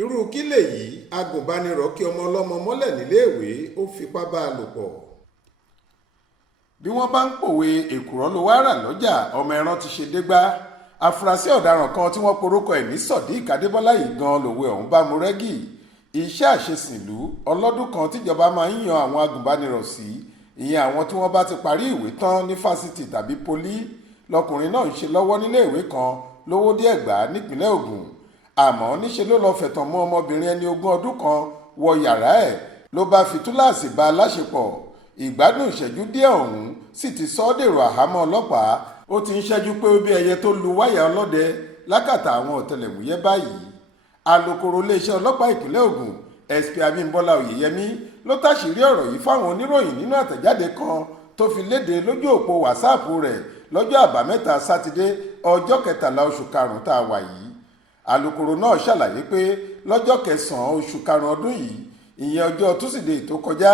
irú kí lèyí? Agunbaniro kí ọmọ ọlọ́mọ mọ́lẹ̀ níléèwé, ó fipá bá a lò pọ̀. bí wọ́n bá ń pòwe èkùrọ́ ló wá rà lọ́jà, ọmọ ẹran ti ṣe dégbà. Afurasí ọ̀daràn kan tí wọ́n porúkọ ẹ̀ ní Sodiq Adébọ́lá yìí gan lòwe ọ̀hún bá mu rẹ́gì. Iṣẹ́ àṣesìnlú ọlọ́dún kan tíjọba máa ń yan àwọn agùnbánirọ̀ sí, ìyẹn àwọn tí wọ́n bá ti parí ìwé tán ní fásitì tàbí poli, lọkùnrin náà ń ṣe lọ́wọ́ nílé ìwé kan lówódé Ẹ̀gbá nípínlẹ̀ Ògùn. Àmọ́ níṣe ló lọ fẹ̀tàn mọ́ ọmọbìnrin ẹni 20 ọdún kan wọ yàrá ẹ̀, ló bá fi túláàsì bá a láṣepọ̀. Ìgbádùn ìṣẹ́jú díẹ̀ ọ̀hún sì ti sọ ọ́ dèrò àhámọ́ ọlọ́pàá. Ó ti ń ṣẹ́jú pé ó bí ẹyẹ tó lu wáyà ọlọ́dẹ lákàtà àwọn ọ̀tẹlẹ̀múyẹ́ báyìí. Alukoro iléeṣẹ́ ọlọ́pàá ìpínlẹ̀ Ògùn SP Abímbọ́lá Oyèyẹmí ló táṣìírí ọ̀rọ̀ yìí fáwọn oníròyìn nínú àtẹ̀jáde kan tó fi léde lójú òpó wàsáàpù rẹ̀ lọ́jọ́ àbámẹ́ta sátidé ọjọ́ 13 oṣù karùn-ún tá a wà yìí. Alukoro náà ṣàlàyé pé lọ́jọ́ 9 oṣù karùn-ún ọdún yìí, ìyẹn ọjọ́ túsìdeè tó kọjá,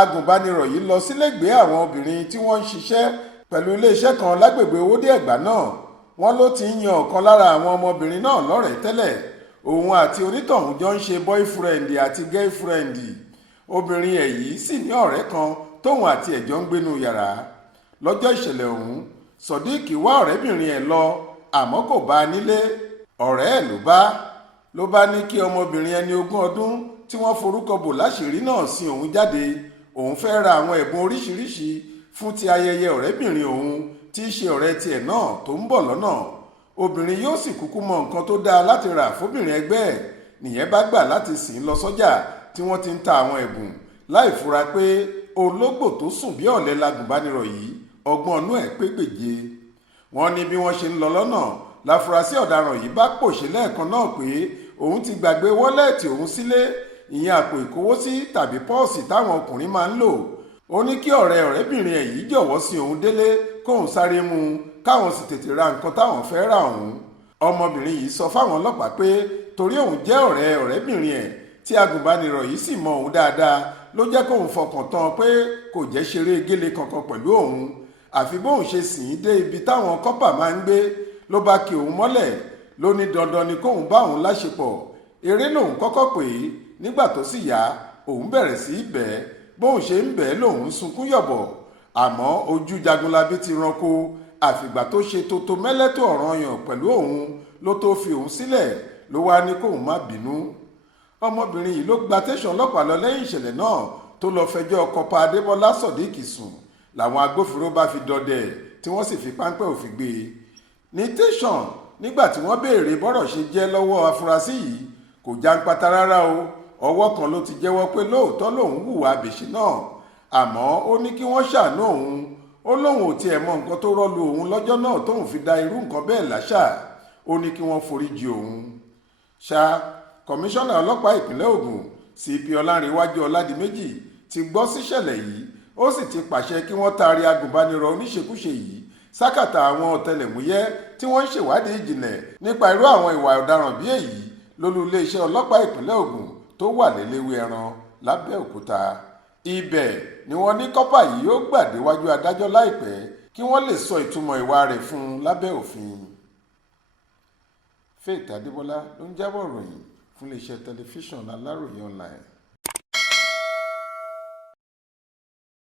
agùnbánirọ̀ yìí lọ sílégbèé àwọn obìnrin tí wọ́n ń ṣiṣẹ́ pẹ̀lú iléeṣẹ́ kan lágbègbè owódé Ẹ̀gbá náà. Wọ́n ló ti ń yan ọ̀kan lára àwọn ọmọbìnrin náà lọ́rẹ̀ẹ́ tẹ́lẹ̀. Òun àti onítọ̀hún jọ ń ṣe boyfriend àti girlfriend. Obìnrin ẹ̀ yìí sì ní ọ̀rẹ́ kan tóun àti ẹ̀jọ́ ń gbénu yàrá. Lọ́jọ́ ìṣẹ̀lẹ̀ ọ̀hún, Sodiq wá ọ̀rẹ́bìnrin ẹ̀ lọ, àmọ́ kò bá a nílé. Ọ̀rẹ́ ẹ̀ ló bá ní kí ọmọbìnrin ẹni 20 ọdún tí wọ́n forúkọ bò láṣìírí náà sin òun jáde. Òun fẹ́ ra àwọn ẹ̀bùn oríṣiríṣi fún ti ayẹyẹ ọ̀rẹ́bìnrin òun tí í ṣe ọ̀rẹ́ tiẹ̀ náà tó ń bọ̀ lọ́nà. Obìnrin yóò sì kúkú mọ nǹkan tó dáa láti rà fóbìnrin ẹgbẹ́ ẹ̀. Nìyẹn bá gbà láti sìn lọ sọ́jà tí wọ́n ti ń ta àwọn ẹ̀bùn, láì fura pé ológbò tó sùn bí ọ̀lẹ lagùnbánirọ̀ yìí, ọgbọ́n ọnú ẹ̀ pé gbèje. Wọ́n ní bí wọ́n ṣe ń lọ lọ́nà, láfurasí ọ̀daràn yìí bá pòṣé lẹ́ẹ̀kan náà pé òun ti gbàgbé wọ́lẹ̀tì òun sílé, ìyẹn àpò ìkówósí tàbí pọ́ọ̀sì táwọn ọkùnrin máa ń lò. Ó ní kí ọ̀rẹ́bìnrin ẹ̀ yìí jọ̀wọ́ sin òun délé kóun sáré mú un, káwọn sì tètè ra nǹkan táwọn fẹ́ rà ọ̀hún. Ọmọbìnrin yìí sọ fáwọn ọlọ́pàá pé torí òun jẹ́ ọ̀rẹ́bìnrin ẹ̀ tí agùnbánirọ̀ yìí sì mọ òun dáadáa ló jẹ́ kóun fọkàn tán pé kò jẹ́ ṣeré gélé kankan pẹ̀lú òun. Àfi bóun ṣe sìn ín dé ibi táwọn kọ́pà máa ń gbé ló bá ki òun mọ́lẹ̀, ló ní dandan ni kóun bá òun láṣepọ̀. Eré lòun kọ́kọ́ pè é, nígbà tó sì yá òun bẹ̀rẹ̀ sí í bẹ̀ ẹ́. Bóun ṣe ń bẹ̀ ẹ́ lòun sunkún yọ̀bọ̀. Àmọ́ ojú Jagunlabi ti ranko, àfìgbà tó ṣe tótó mẹ́lẹ́tò ọ̀ranyàn pẹ̀lú òun ló tó fi òun sílẹ̀, ló wá ní kóun má bínú. Ọmọbìnrin yìí ló gba tẹ̀sán ọlọ́pàá lọ lẹ́yìn ìṣẹ̀lẹ̀ náà tó lọ fẹjọ́ kọpa Adébọ́lá Sodiq sùn, làwọn agbófinró bá fi dọdẹ tí wọ́n sì fi páńpẹ́ òfin gbé e. Ní tẹ̀sán nígbà tí wọ́n béèrè bọ́rọ̀ ṣe jẹ́ lọ́wọ́ afurasí yìí, kò jáńpátá rárá o. Ọwọ́ kan ló ti jẹ́wọ́ pé lóòótọ́ lòun hùwà àbèṣe náà, àmọ́ ó ní kí wọ́n ṣàánú òun. Ó lóun ò tiẹ̀ mọ nǹkan tó rọ́lu òun lọ́jọ́ náà tóun fi da irú nǹkan bẹ́ẹ̀ láṣà. Ó ní kí wọ́n foríjì òun. Kọmíṣánná ọlọ́pàá ìpínlẹ̀ Ògùn CP Ọlánrewájú Ọládìméjì ti gbọ́ síṣẹ̀lẹ̀ yìí, ó sì ti pàṣẹ kí wọ́n taari agùnbánirọ̀ oníṣekúṣe yìí sákàtà àwọn ọ̀tẹlẹ̀múyẹ́ tí wọ́n ń ṣèwádìí ìjìnlẹ̀ nípa irú àwọn ìwà ọ̀daràn bí èyí lólú iléeṣẹ́ ọlọ́pàá ìpínlẹ̀ Ògùn tó wà léléwé ẹran lábẹ́òkúta. Ibẹ̀ ni wọ́n ní kọ́pà yìí yóò gbà déwájú adájọ́ láìpẹ́ kí wọ́n lè sọ ìtumọ̀ ìwà rẹ̀ fún un lábẹ́ òfin. Faith Adébọ́lá ló ń jábọ̀ ròyìn fún iléeṣẹ́ tẹlifíṣàn Aláròyé online.